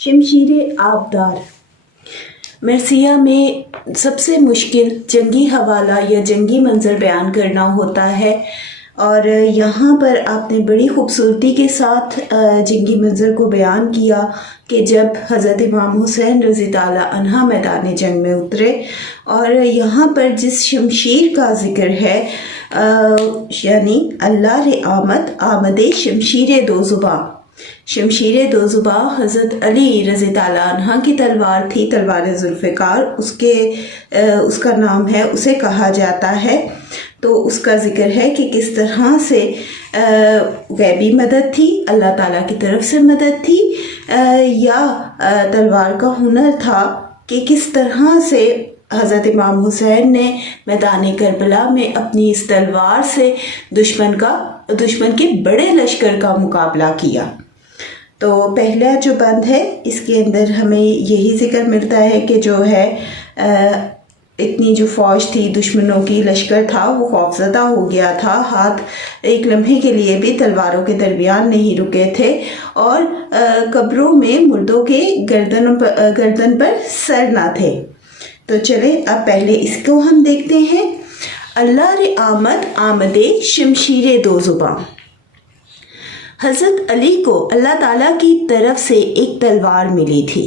शमशीर आबदार। मरसिया में सबसे मुश्किल जंगी हवाला या जंगी मंज़र बयान करना होता है और यहाँ पर आपने बड़ी ख़ूबसूरती के साथ जंगी मंज़र को बयान किया कि जब हज़रत इमाम हुसैन रज़ी ताला अन्हा मैदान जंग में उतरे और यहाँ पर जिस शमशीर का ज़िक्र है यानी अल्लाह रे आमद शमशीर दो ज़ुबां। शमशीर दो ज़ुबां हज़रत अली रज़ी ताला अन्हा की तलवार थी, तलवार ज़ुल्फ़िकार उसका नाम है, उसे कहा जाता है। तो उसका ज़िक्र है कि किस तरह से गैबी मदद थी, अल्लाह ताला की तरफ से मदद थी या तलवार का हुनर था कि किस तरह से हज़रत इमाम हुसैन ने मैदान करबला में अपनी इस तलवार से दुश्मन के बड़े लश्कर का मुकाबला किया। तो पहला जो बंद है इसके अंदर हमें यही ज़िक्र मिलता है कि जो है इतनी जो फ़ौज थी दुश्मनों की, लश्कर था, वो खौफज़दा हो गया था। हाथ एक लम्हे के लिए भी तलवारों के दरमियान नहीं रुके थे और कब्रों में मुर्दों के गर्दन पर सर ना थे। तो चले अब पहले इसको हम देखते हैं। अल्लाह रे आमदे शमशीर दो ज़ुबां। हज़रत अली को अल्लाह ताला की तरफ से एक तलवार मिली थी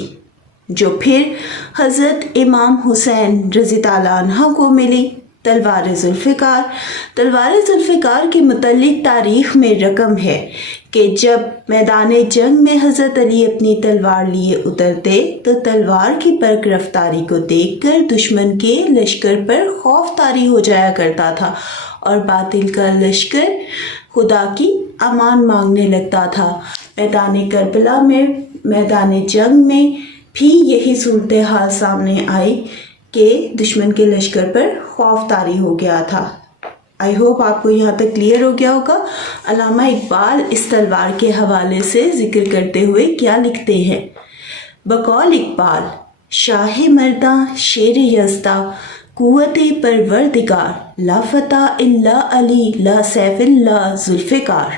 जो फिर हज़रत इमाम हुसैन रज़ी ताला अन्हा को मिली, तलवार ज़ुल्फ़िकार। तलवार ज़ुल्फ़िकार के मुतल्लिक़ तारीख़ में रकम है कि जब मैदान जंग में हज़रत अली अपनी तलवार लिए उतरते तो तलवार की बर्क रफ्तारी को देखकर दुश्मन के लश्कर पर खौफ तारी हो जाया करता था और बातिल का लश्कर खुदा की अमान मांगने लगता था। मैदान करबला में, मैदान जंग में भी यही सूरत हाल सामने आई कि दुश्मन के लश्कर पर खौफ तारी हो गया था। आई होप आपको यहाँ तक क्लियर हो गया होगा। अल्लामा इकबाल इस तलवार के हवाले से ज़िक्र करते हुए क्या लिखते हैं। बकौल इकबाल, शाह मर्दा शेर यज़दा कुव्वते परवरदिगार, ला फता इल्ला अली ला सैफ इल्ला ज़ुल्फ़िकार।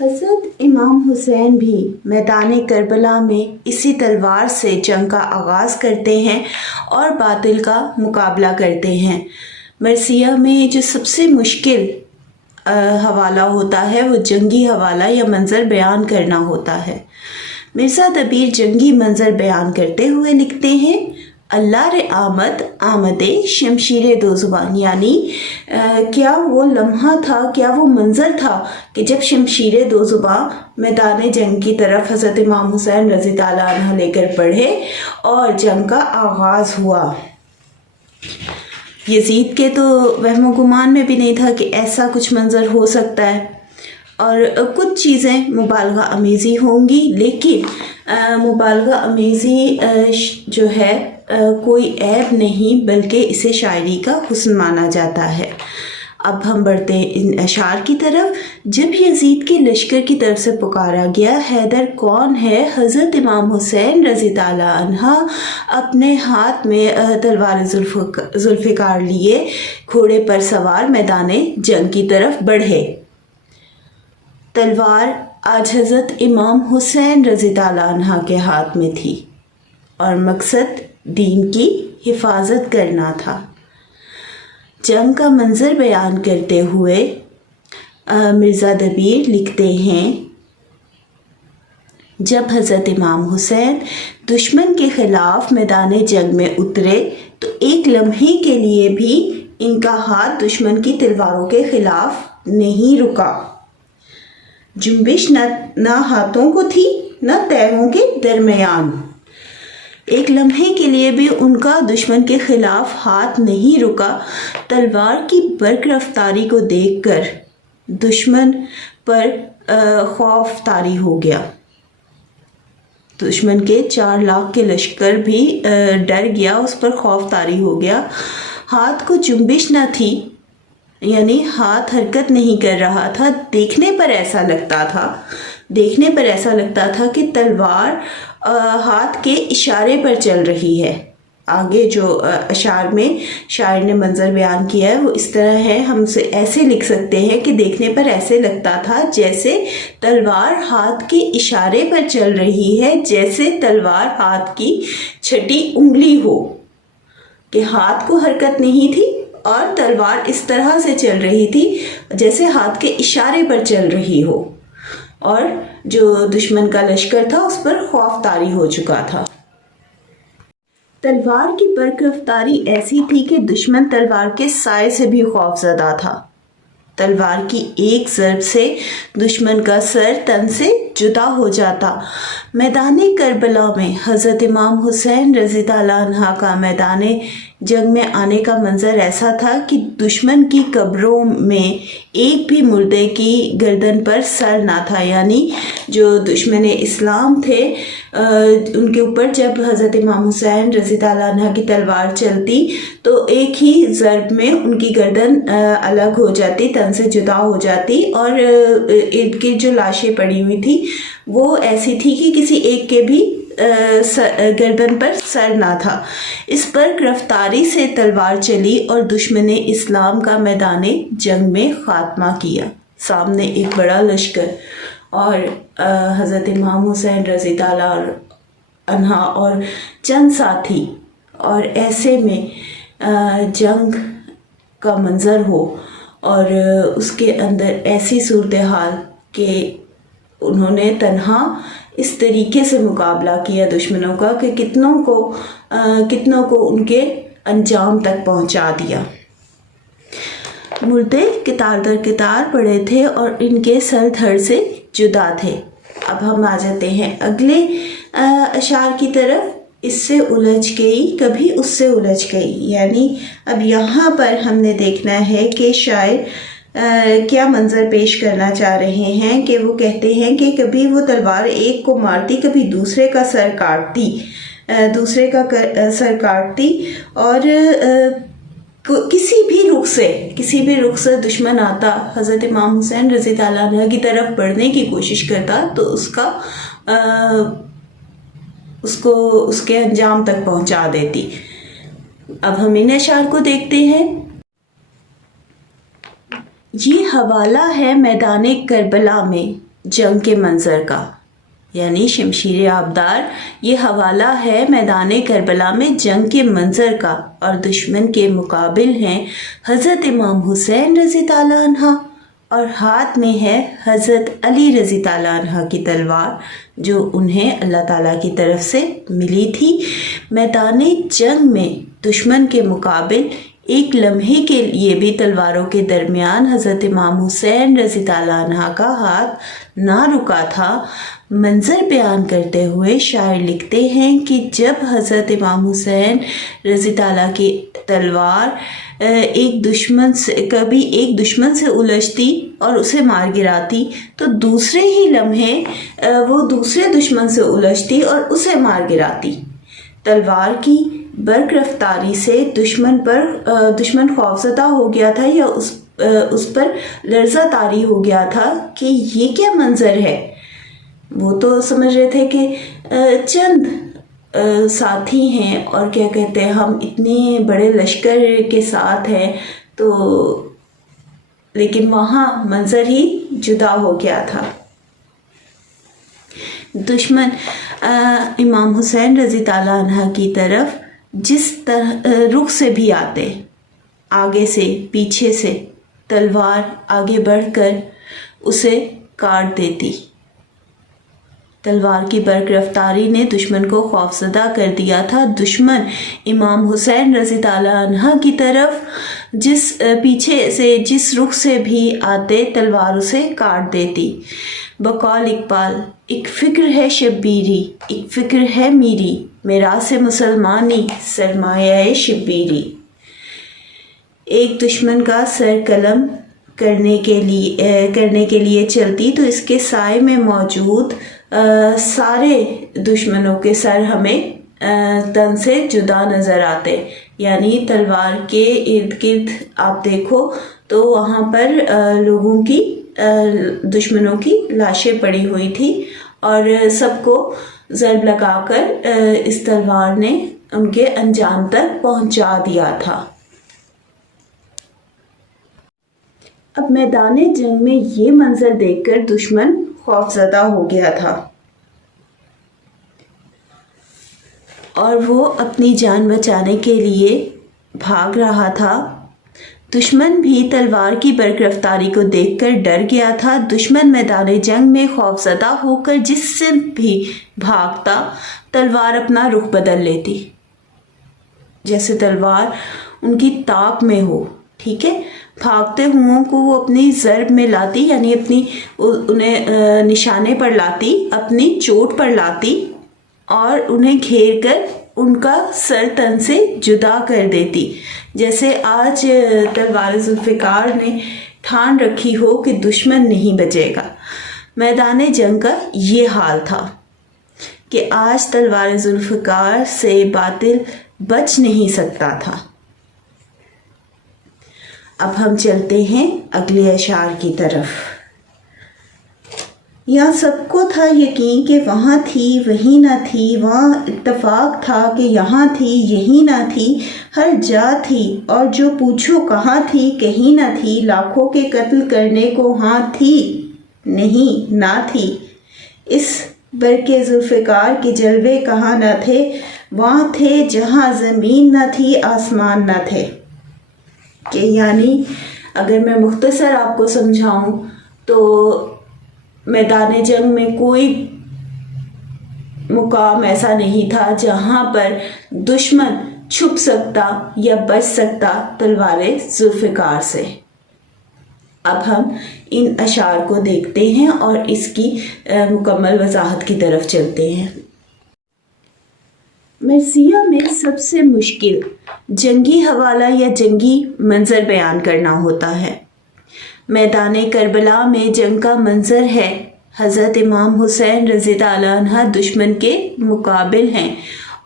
हज़रत इमाम हुसैन भी मैदान करबला में इसी तलवार से जंग का आगाज़ करते हैं और बातिल का मुकाबला करते हैं। मरसिया में जो सबसे मुश्किल हवाला होता है वो जंगी हवाला या मंज़र बयान करना होता है। मिर्ज़ा दबीर जंगी मंज़र बयान करते हुए लिखते हैं, अल्लाह रे आमदे शमशीर दो ज़ुबान। यानी क्या वो लम्हा था, क्या वो मंज़र था कि जब शमशीर दो ज़ुबां मैदान जंग की तरफ हज़रत इमाम हुसैन रज़ी ताला अन्हा लेकर बढ़े और जंग का आगाज़ हुआ। यजीद के तो वहमो गुमान में भी नहीं था कि ऐसा कुछ मंज़र हो सकता है और कुछ चीज़ें मुबालगा अमेज़ी होंगी, लेकिन मुबालगा अमेज़ी जो है कोई ऐब नहीं बल्कि इसे शायरी का हुस्न माना जाता है। अब हम बढ़ते हैं इन अशार की तरफ। जब यजीद के लश्कर की तरफ से पुकारा गया, हैदर कौन है, हज़रत इमाम हुसैन रज़ी ताला अन्हा अपने हाथ में तलवार ज़ुल्फ़िकार लिए घोड़े पर सवार मैदान जंग की तरफ बढ़े। तलवार आज हज़रत इमाम हुसैन रज़ी ताला अन्हा के हाथ में थी और मकसद दीन की हिफाजत करना था। जंग का मंज़र बयान करते हुए मिर्ज़ा दबीर लिखते हैं, जब हज़रत इमाम हुसैन दुश्मन के ख़िलाफ़ मैदान जंग में उतरे तो एक लम्हे के लिए भी इनका हाथ दुश्मन की तलवारों के ख़िलाफ़ नहीं रुका। जुम्बिश न हाथों को थी न तैगों के दरमियान। एक लम्हे के लिए भी उनका दुश्मन के ख़िलाफ़ हाथ नहीं रुका। तलवार की बर्क रफ्तारी को देखकर दुश्मन पर खौफ तारी हो गया। दुश्मन के 4 लाख के लश्कर भी डर गया, उस पर खौफ तारी हो गया। हाथ को जुम्बिश न थी, यानी हाथ हरकत नहीं कर रहा था। देखने पर ऐसा लगता था कि तलवार हाथ के इशारे पर चल रही है, آگے جو اشعار میں شاعر نے منظر بیان کیا ہے وہ اس طرح ہے. ہم اسے ایسے لکھ سکتے ہیں کہ دیکھنے پر ایسے لگتا تھا جیسے تلوار ہاتھ کے اشارے پر چل رہی ہے، جیسے تلوار ہاتھ کی چھٹی انگلی ہو، کہ ہاتھ کو حرکت نہیں تھی اور تلوار اس طرح سے چل رہی تھی جیسے ہاتھ کے اشارے پر چل رہی ہو، اور جو دشمن کا لشکر تھا اس پر خوف طاری ہو چکا تھا. تلوار کی برق رفتاری ایسی تھی کہ دشمن تلوار کے سائے سے بھی خوف زدہ تھا. تلوار کی ایک ضرب سے دشمن کا سر تن سے جدا ہو جاتا. میدان کربلا میں حضرت امام حسین رضی اللہ عنہ کا میدان جنگ میں آنے کا منظر ایسا تھا کہ دشمن کی قبروں میں ایک بھی مردے کی گردن پر سر نہ تھا. یعنی جو دشمن اسلام تھے ان کے اوپر جب حضرت امام حسین رضی اللہ عنہ کی تلوار چلتی تو ایک ہی ضرب میں ان کی گردن الگ ہو جاتی، تن سے جدا ہو جاتی، اور ارد گرد جو لاشیں پڑی ہوئی تھی وہ ایسی تھی کہ کسی ایک کے بھی گردن پر سر نہ تھا. اس پر گرفتاری سے تلوار چلی اور دشمن اسلام کا میدان جنگ میں خاتمہ کیا. سامنے ایک بڑا لشکر اور حضرت امام حسین رضی اللہ عنہ اور چند ساتھی، اور ایسے میں جنگ کا منظر ہو اور اس کے اندر ایسی صورتحال کہ انہوں نے تنہا اس طریقے سے مقابلہ کیا دشمنوں کا کہ کتنوں کو ان کے انجام تک پہنچا دیا. مردے قطار در قطار پڑے تھے اور ان کے سر دھڑ سے جدا تھے. اب ہم آ جاتے ہیں اگلے اشعار کی طرف. اس سے الجھ گئی کبھی اس سے الجھ گئی، یعنی اب یہاں پر ہم نے دیکھنا ہے کہ شاعر کیا منظر پیش کرنا چاہ رہے ہیں کہ وہ کہتے ہیں کہ کبھی وہ تلوار ایک کو مارتی، کبھی دوسرے کا سر کاٹتی اور کسی بھی رخ سے دشمن آتا، حضرت امام حسین رضی اللہ عنہ کی طرف بڑھنے کی کوشش کرتا تو اس کے انجام تک پہنچا دیتی. اب ہم ان اشعار کو دیکھتے ہیں. یہ حوالہ ہے میدان کربلا میں جنگ کے منظر کا، یعنی شمشیر آبدار یہ حوالہ ہے میدان کربلا میں جنگ کے منظر کا، اور دشمن کے مقابل ہیں حضرت امام حسین رضی اللہ عنہ، اور ہاتھ میں ہے حضرت علی رضی اللہ عنہ کی تلوار جو انہیں اللہ تعالیٰ کی طرف سے ملی تھی. میدان جنگ میں دشمن کے مقابل ایک لمحے کے لیے بھی تلواروں کے درمیان حضرت امام حسین رضی اللہ عنہ کا ہاتھ نہ رکا تھا. منظر بیان کرتے ہوئے شاعر لکھتے ہیں کہ جب حضرت امام حسین رضی اللہ کی تلوار کبھی ایک دشمن سے الجھتی اور اسے مار گراتی تو دوسرے ہی لمحے وہ دوسرے دشمن سے الجھتی اور اسے مار گراتی. تلوار کی برق رفتاری سے دشمن خوفزدہ ہو گیا تھا یا اس پر لرزہ طاری ہو گیا تھا کہ یہ کیا منظر ہے. وہ تو سمجھ رہے تھے کہ چند ساتھی ہیں اور کیا کہتے ہیں ہم اتنے بڑے لشکر کے ساتھ ہیں تو، لیکن وہاں منظر ہی جدا ہو گیا تھا. دشمن امام حسین رضی اللہ عنہ کی طرف جس طرح رخ سے بھی آتے، آگے سے پیچھے سے، تلوار آگے بڑھ کر اسے کاٹ دیتی. تلوار کی برق رفتاری نے دشمن کو خوفزدہ کر دیا تھا. دشمن امام حسین رضی اللہ عنہ کی طرف پیچھے سے جس رخ سے بھی آتے تلوار اسے کاٹ دیتی. بقول اقبال، ایک فکر ہے شبیری، ایک فکر ہے میری، میراث مسلمانی سرمایہ شبیری. ایک دشمن کا سر قلم کرنے کے لیے چلتی تو اس کے سائے میں موجود سارے دشمنوں کے سر ہمیں تن سے جدا نظر آتے. یعنی تلوار کے ارد گرد آپ دیکھو تو وہاں پر لوگوں کی دشمنوں کی لاشیں پڑی ہوئی تھی اور سب کو ضرب لگا کر اس تلوار نے उनके अंजाम तक पहुंचा दिया था। अब मैदान जंग में ये मंजर देखकर दुश्मन खौफजदा हो गया था और वो अपनी जान बचाने के लिए भाग रहा था। दुश्मन भी तलवार की बरकरफ्तारी को देखकर डर गया था। दुश्मन मैदान जंग में खौफजदा होकर जिससे भी भागता, तलवार अपना रुख बदल लेती, जैसे तलवार उनकी ताक में हो। ठीक है, भागते हुओं को वो अपनी ज़रब में लाती, यानी अपनी उन्हें निशाने पर लाती, अपनी चोट पर लाती और उन्हें घेर कर उनका सर तन से जुदा कर देती। जैसे आज तलवार जुल्फ़िकार ने ठान रखी हो कि दुश्मन नहीं बचेगा। मैदान जंग का ये हाल था कि आज तलवार जुल्फ़िकार से बातिल बच नहीं सकता था। अब हम चलते हैं अगले अशार की तरफ। यहाँ सबको था यकीन कि वहाँ थी वहीं ना थी, वहाँ इत्तफाक था कि यहाँ थी यहीं ना थी, हर जा थी और जो पूछो कहाँ थी कहीं ना थी, लाखों के कत्ल करने को हाँ थी नहीं ना थी, इस बरके जुल्फ़िकार के जलवे कहाँ ना थे, वहाँ थे जहाँ ज़मीन न थी आसमान न थे। कि यानी अगर मैं मुख्तसर आपको समझाऊं तो मैदान जंग में कोई मुकाम ऐसा नहीं था जहां पर दुश्मन छुप सकता या बच सकता तलवारे जुल्फ़िकार से। अब हम इन अशार को देखते हैं और इसकी मुकम्मल वजाहत की तरफ चलते हैं। मरसिया में सबसे मुश्किल जंगी हवाला या जंगी मंजर बयान करना होता है। मैदान करबला में जंग का मंजर है। हज़रत इमाम हुसैन रज़ी ताला अन्हा दुश्मन के मुकाबिल हैं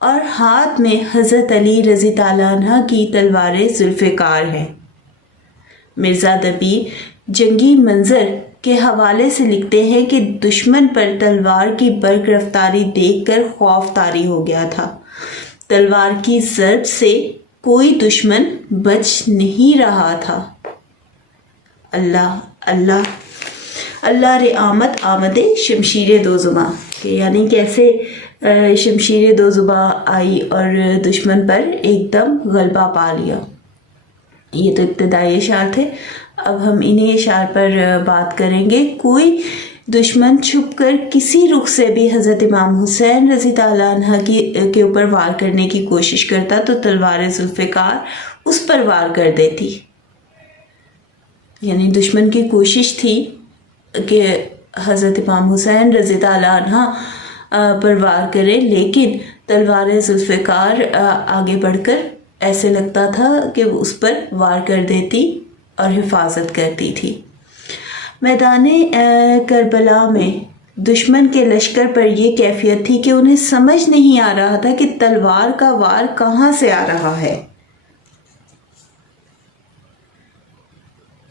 और हाथ में हज़रत अली रज़ी ताला अन्हा की तलवार जुल्फ़िकार हैं। मिर्ज़ा दबीर जंगी मंजर के हवाले से लिखते हैं कि दुश्मन पर तलवार की बरकरफ्तारी देखकर खौफ तारी हो गया था। तलवार की ज़रब से कोई दुश्मन बच नहीं रहा था। अल्लाह अल्लाह अल्लाह रे आमद आमदे शमशीर दो ज़ुबा, यानी कैसे शमशीर दो ज़ुबा आई और दुश्मन पर एकदम गलबा पा लिया। ये तो इब्तदाई इशार थे। अब हम इन्हीं इशार पर बात करेंगे। कोई दुश्मन छुपकर किसी रुख से भी हज़रत इमाम हुसैन रज़ी ताला अन्हा के ऊपर वार करने की कोशिश करता तो तलवार जुल्फ़िकार उस पर वार कर देती। यानी दुश्मन की कोशिश थी कि हज़रत इमाम हुसैन रज़ी ताला अन्हा पर वार करे, लेकिन तलवार जुल्फ़िकार आगे बढ़कर ऐसे लगता था कि उस पर वार कर देती और हिफाजत करती थी। मैदान करबला में दुश्मन के लश्कर पर यह कैफियत थी कि उन्हें समझ नहीं आ रहा था कि तलवार का वार कहाँ से आ रहा है।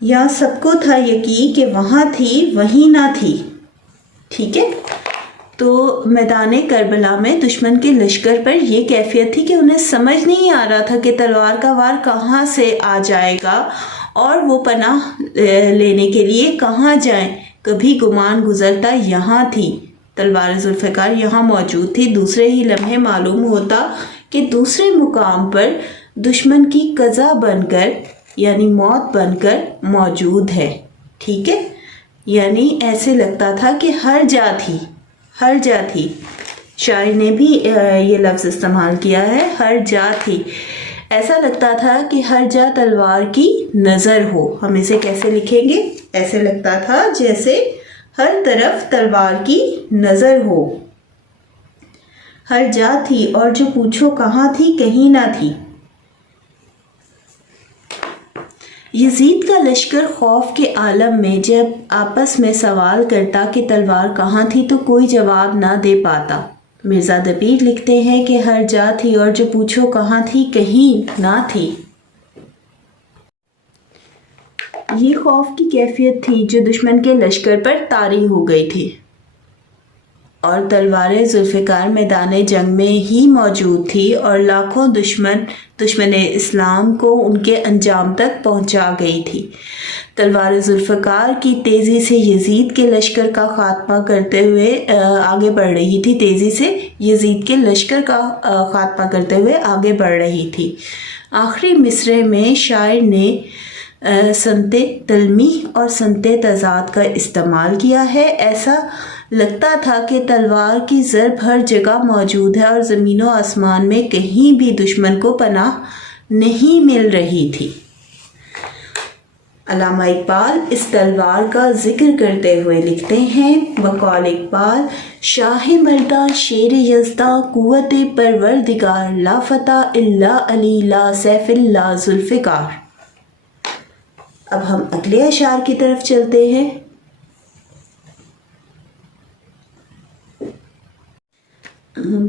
या सबको था यकीन कि वहाँ थी वहीं ना थी। ठीक है, तो मैदान करबला में दुश्मन के लश्कर पर यह कैफियत थी कि उन्हें समझ नहीं आ रहा था कि तलवार का वार कहाँ से आ जाएगा और वो पनाह लेने के लिए कहाँ जाएं। कभी गुमान गुजरता यहाँ थी तलवार जुल्फ़िकार, यहाँ मौजूद थी। दूसरे ही लम्हे मालूम होता कि दूसरे मुकाम पर दुश्मन की कज़ा बनकर यानी मौत बनकर मौजूद है। ठीक है, यानी ऐसे लगता था कि हर जा थी, हर जा थी। शायर ने भी ये लफ्ज़ इस्तेमाल किया है, हर जा थी। ऐसा लगता था कि हर जा तलवार की नज़र हो। हम इसे कैसे लिखेंगे? ऐसे लगता था जैसे हर तरफ तलवार की नज़र हो। हर जा थी और जो पूछो कहाँ थी कहीं ना थी। यजीद का लश्कर खौफ के आलम में जब आपस में सवाल करता कि तलवार कहाँ थी तो कोई जवाब ना दे पाता। मिर्ज़ा दबीर लिखते हैं कि हर जा थी और जो पूछो कहाँ थी कहीं ना थी। ये खौफ की कैफियत थी जो दुश्मन के लश्कर पर तारी हो गई थी। اور تلوار ذوالفقار میدان جنگ میں ہی موجود تھی اور لاکھوں دشمن اسلام کو ان کے انجام تک پہنچا گئی تھی۔ تلوار ذوالفقار کی تیزی سے یزید کے لشکر کا خاتمہ کرتے ہوئے آگے بڑھ رہی تھی آگے بڑھ رہی تھی۔ آخری مصرعے میں شاعر نے سمت تلمیح اور سمت تضاد کا استعمال کیا ہے۔ ایسا لگتا تھا کہ تلوار کی ضرب ہر جگہ موجود ہے اور زمین و آسمان میں کہیں بھی دشمن کو پناہ نہیں مل رہی تھی۔ علامہ اقبال اس تلوار کا ذکر کرتے ہوئے لکھتے ہیں، بقول اقبال: شاہ مرداں شیر یزداں قوت پروردگار، لا فتح الا علی لا سیف الا ذوالفقار۔ اب ہم اگلے اشعار کی طرف چلتے ہیں۔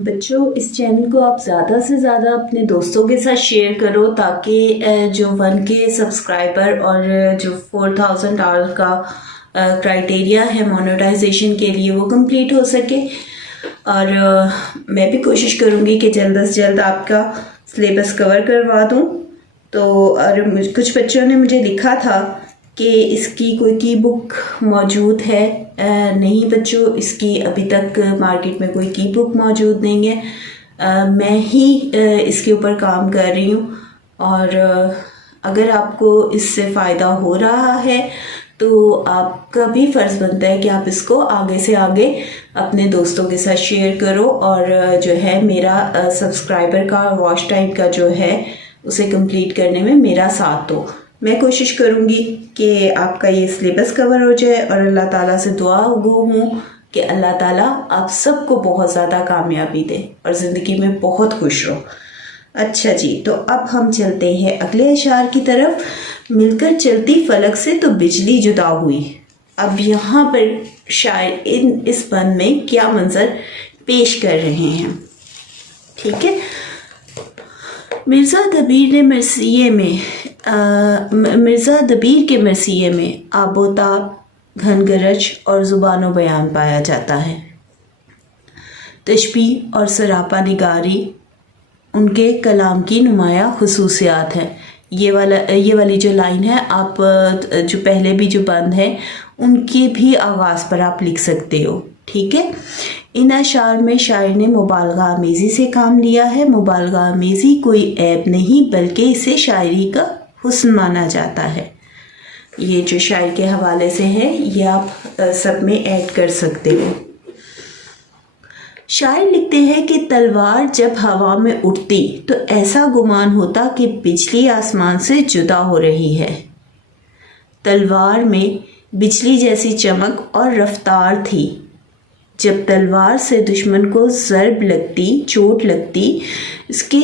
بچوں، اس چینل کو آپ زیادہ سے زیادہ اپنے دوستوں کے ساتھ شیئر کرو تاکہ جو 1K سبسکرائبر اور جو 4000 ڈالر کا کرائٹیریا ہے مونیٹائزیشن کے لیے وہ کمپلیٹ ہو سکے۔ اور میں بھی کوشش کروں گی کہ جلد از جلد آپ کا سلیبس کور کروا دوں۔ تو اور کچھ بچوں نے مجھے لکھا تھا کہ اس کی کوئی کی بک موجود ہے۔ نہیں بچوں، اس کی ابھی تک مارکیٹ میں کوئی کی بک موجود نہیں ہے، میں ہی اس کے اوپر کام کر رہی ہوں۔ اور اگر آپ کو اس سے فائدہ ہو رہا ہے تو آپ کا بھی فرض بنتا ہے کہ آپ اس کو آگے سے آگے اپنے دوستوں کے ساتھ شیئر کرو اور جو ہے میرا سبسکرائبر کا واچ ٹائم کا جو ہے اسے کمپلیٹ کرنے میں میرا ساتھ دو۔ میں کوشش کروں گی کہ آپ کا یہ سلیبس کور ہو جائے اور اللہ تعالیٰ سے دعا گو ہوں کہ اللہ تعالیٰ آپ سب کو بہت زیادہ کامیابی دے اور زندگی میں بہت خوش رہو۔ اچھا جی، تو اب ہم چلتے ہیں اگلے اشعار کی طرف۔ مل کر چلتی فلک سے تو بجلی جدا ہوئی۔ اب یہاں پر شاعر اس بند میں کیا منظر پیش کر رہے ہیں، ٹھیک ہے؟ مرزا دبیر کے مرثیے میں آب و تاب، گھن گرج اور زبان و بیان پایا جاتا ہے۔ تشبیہ اور سراپا نگاری ان کے کلام کی نمایاں خصوصیات ہیں۔ یہ والی جو لائن ہے، آپ جو پہلے بھی جو بند ہے ان کے بھی آغاز پر آپ لکھ سکتے ہو، ٹھیک ہے؟ ان اشعار میں شاعر نے مبالغہ آمیزی سے کام لیا ہے۔ مبالغہ آمیزی کوئی عیب نہیں بلکہ اسے شاعری کا حسن مانا جاتا ہے۔ یہ جو شاعر کے حوالے سے ہے یہ آپ سب میں ایڈ کر سکتے ہو۔ شاعر لکھتے ہیں کہ تلوار جب ہوا میں اٹھتی تو ایسا گمان ہوتا کہ بجلی آسمان سے جدا ہو رہی ہے۔ تلوار میں بجلی جیسی چمک اور رفتار تھی۔ جب تلوار سے دشمن کو ضرب لگتی، چوٹ لگتی، اس کے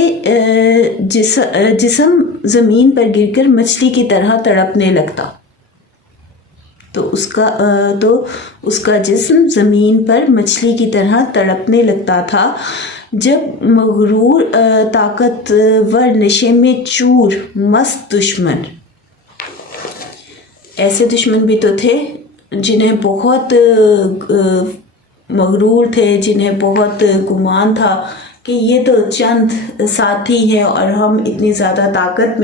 جسم زمین پر گر کر مچھلی کی طرح تڑپنے لگتا، تو اس کا جسم زمین پر مچھلی کی طرح تڑپنے لگتا تھا۔ جب مغرور طاقتور نشے میں چور مست دشمن، ایسے دشمن بھی تو تھے جنہیں بہت مغرور تھے، جنہیں بہت گمان تھا کہ یہ تو چند ساتھی ہیں اور ہم اتنی زیادہ طاقت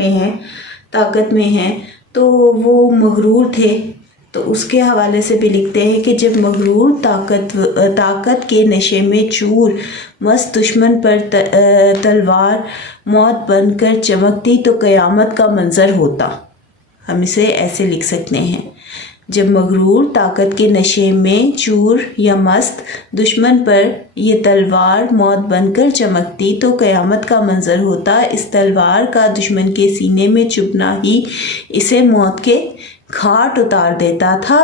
میں ہیں، تو وہ مغرور تھے۔ تو اس کے حوالے سے بھی لکھتے ہیں کہ جب مغرور طاقت کے نشے میں چور مست دشمن پر تلوار موت بن کر چمکتی تو قیامت کا منظر ہوتا۔ ہم اسے ایسے لکھ سکتے ہیں، جب مغرور طاقت کے نشے میں چور یا مست دشمن پر یہ تلوار موت بن کر چمکتی تو قیامت کا منظر ہوتا۔ اس تلوار کا دشمن کے سینے میں چبھنا ہی اسے موت کے گھاٹ اتار دیتا تھا۔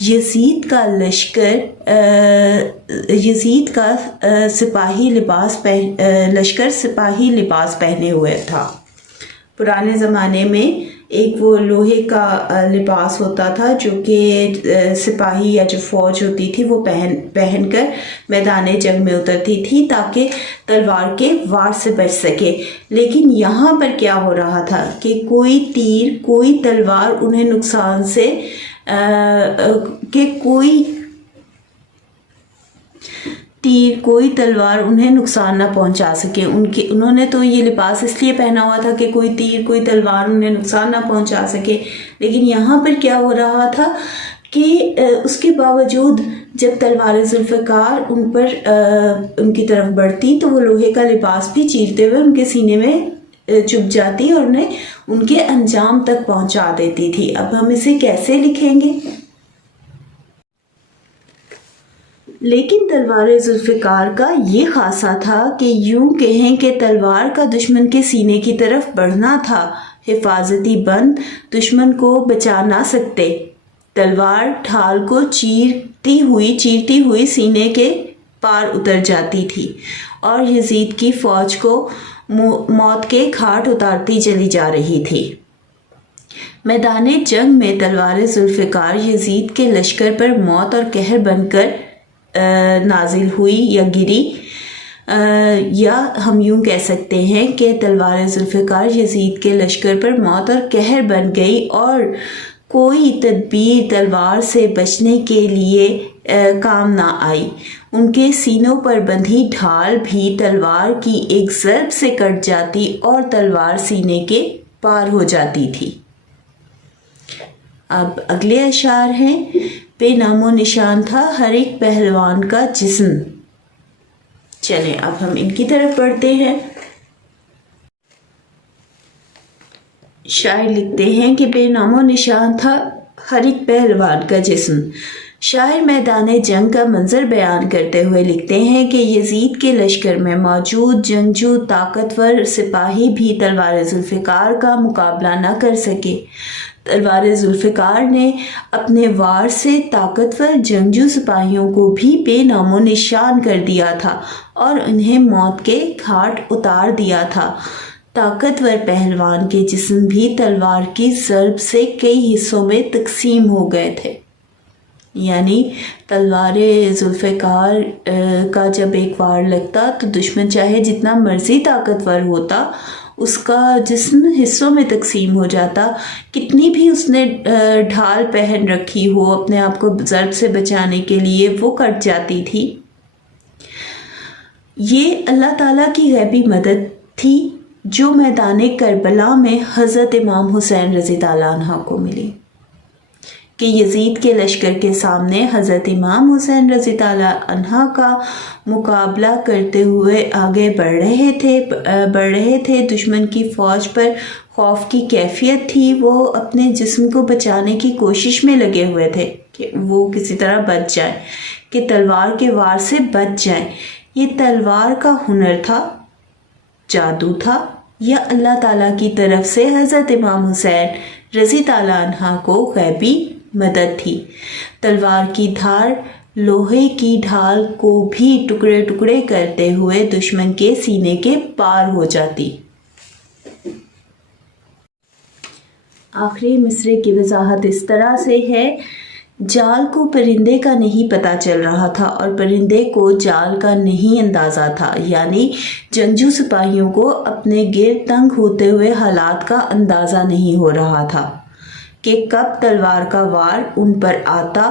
یزید کا سپاہی لباس پہنے ہوئے تھا۔ پرانے زمانے میں ایک وہ لوہے کا لباس ہوتا تھا جو کہ سپاہی یا جو فوج ہوتی تھی وہ پہن کر میدان جنگ میں اترتی تھی تاکہ تلوار کے وار سے بچ سکے۔ لیکن یہاں پر کیا ہو رہا تھا کہ کوئی تیر، کوئی تلوار انہیں نقصان سے तीर कोई तलवार उन्हें नुकसान ना पहुंचा सके। उन्होंने तो ये लिबास इसलिए पहना हुआ था कि कोई तीर कोई तलवार उन्हें नुकसान ना पहुंचा सके, लेकिन यहाँ पर क्या हो रहा था कि उसके बावजूद जब तलवार जुल्फ़िकार उनकी तरफ बढ़ती तो वो लोहे का लिबास भी चीरते हुए उनके सीने में चुभ जाती और उन्हें उनके अंजाम तक पहुंचा देती थी। अब हम इसे कैसे लिखेंगे? लेकिन तलवार जुल्फ़िकार का ये खासा था कि यूं कहें कि तलवार का दुश्मन के सीने की तरफ बढ़ना था। हिफाजती बंद दुश्मन को बचा ना सकते। तलवार ढाल को चीरती हुई सीने के पार उतर जाती थी और यजीद की फौज को मौत के घाट उतारती चली जा रही थी। मैदान जंग में तलवार जुल्फ़िकार यजीद के लश्कर पर मौत और कहर बनकर नाजिल हुई या गिरी, या हम यूं कह सकते हैं कि तलवार जुल्फ़िकार यजीद के लश्कर पर मौत और कहर बन गई और कोई तदबीर तलवार से बचने के लिए काम ना आई। उनके सीनों पर बंधी ढाल भी तलवार की एक ज़रब से कट जाती और तलवार सीने के पार हो जाती थी। अब अगले अशार हैं। बेनामो निशान था हर एक पहलवान का जिस्म। चलें अब हम इनकी तरफ बढ़ते हैं। शायर लिखते हैं कि बेनामो निशान था हर एक पहलवान का जिस्म। शायर मैदान जंग का मंजर बयान करते हुए लिखते हैं कि यजीद के लश्कर में मौजूद जंगजू ताकतवर सिपाही भी तलवार जुल्फ़िकार का मुकाबला न कर सके। तलवार जुल्फ़िकार ने अपने वार से ताकतवर जंगजू सिपाहियों को भी बेनामो निशान कर दिया था और उन्हें मौत के घाट उतार दिया था। ताकतवर पहलवान के जिस्म भी तलवार की ज़रब से कई हिस्सों में तकसीम हो गए थे। यानी तलवार जुल्फ़िकार का जब एक वार लगता तो दुश्मन चाहे जितना मर्जी ताकतवर होता, उसका जिस्म हिस्सों में तकसीम हो जाता। कितनी भी उसने ढाल पहन रखी हो अपने आप को ज़रब से बचाने के लिए, वो कट जाती थी। ये अल्लाह ताला की गैबी मदद थी जो मैदान करबला में हज़रत इमाम हुसैन रज़ी ताला अन्हा को मिली कि यजीद के लश्कर के सामने हज़रत इमाम हुसैन रज़ी ताला अन्हा का मुकाबला करते हुए आगे बढ़ रहे थे। दुश्मन की फ़ौज पर खौफ की कैफियत थी। वो अपने जिस्म को बचाने की कोशिश में लगे हुए थे कि वो किसी तरह बच जाए, कि तलवार के वार से बच जाए। ये तलवार का हुनर था, जादू था, या अल्लाह ताला की तरफ से हज़रत इमाम हुसैन रज़ी ताला अन्हा को गैबी मदद थी। तलवार की धार लोहे की ढाल को भी टुकड़े टुकड़े करते हुए दुश्मन के सीने के पार हो जाती। आखिरी मिसरे की वजाहत इस तरह से है। जाल को परिंदे का नहीं पता चल रहा था और परिंदे को जाल का नहीं अंदाज़ा था। यानी जंगजू सिपाहियों को अपने गिर्द तंग होते हुए हालात का अंदाज़ा नहीं हो रहा था कि कब तलवार का वार उन पर आता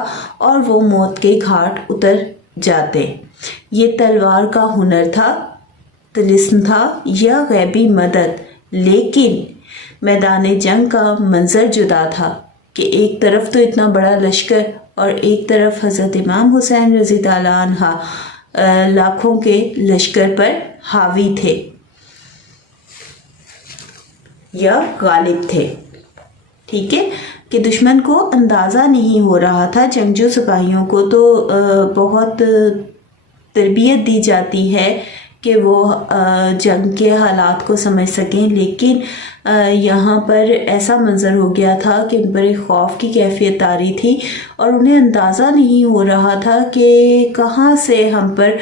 और वो मौत के घाट उतर जाते। ये तलवार का हुनर था, तिलिस्म था या गैबी मदद। लेकिन मैदान जंग का मंजर जुदा था कि एक तरफ तो इतना बड़ा लश्कर और एक तरफ हज़रत इमाम हुसैन रज़ी ताला अन्हा लाखों के लश्कर पर हावी थे या गालिब थे। ठीक है, कि दुश्मन को अंदाज़ा नहीं हो रहा था। जंगजू सिपाहियों को तो बहुत तरबियत दी जाती है कि वो जंग के हालात को समझ सकें, लेकिन यहाँ पर ऐसा मंज़र हो गया था कि उन पर एक खौफ की कैफियत आ रही थी और उन्हें अंदाज़ा नहीं हो रहा था कि कहाँ से हम पर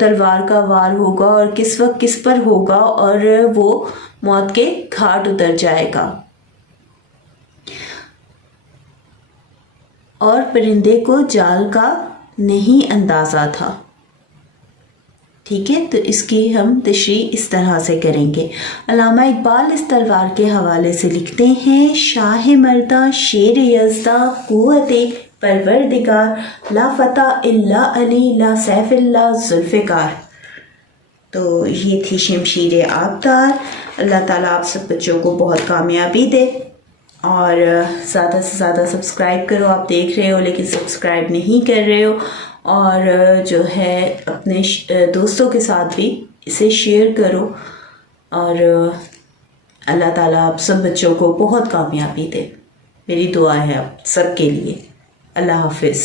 तलवार का वार होगा और किस वक्त किस पर होगा और वो मौत के घाट उतर जाएगा। और परिंदे को जाल का नहीं अंदाज़ा था। ٹھیک ہے، تو اس کی ہم تشریح اس طرح سے کریں گے۔ علامہ اقبال اس تلوار کے حوالے سے لکھتے ہیں، شاہ مردہ شیر یزدہ قوت پروردگار، لا فتح الا علی، لا سیف الا ذوالفقار۔ تو یہ تھی شمشیر آبدار۔ اللہ تعالیٰ آپ سب بچوں کو بہت کامیابی دے، اور زیادہ سے زیادہ سبسکرائب کرو۔ آپ دیکھ رہے ہو لیکن سبسکرائب نہیں کر رہے ہو، اور جو ہے اپنے دوستوں کے ساتھ بھی اسے شیئر کرو، اور اللہ تعالیٰ آپ سب بچوں کو بہت کامیابی دے۔ میری دعا ہے آپ سب کے لیے۔ اللہ حافظ۔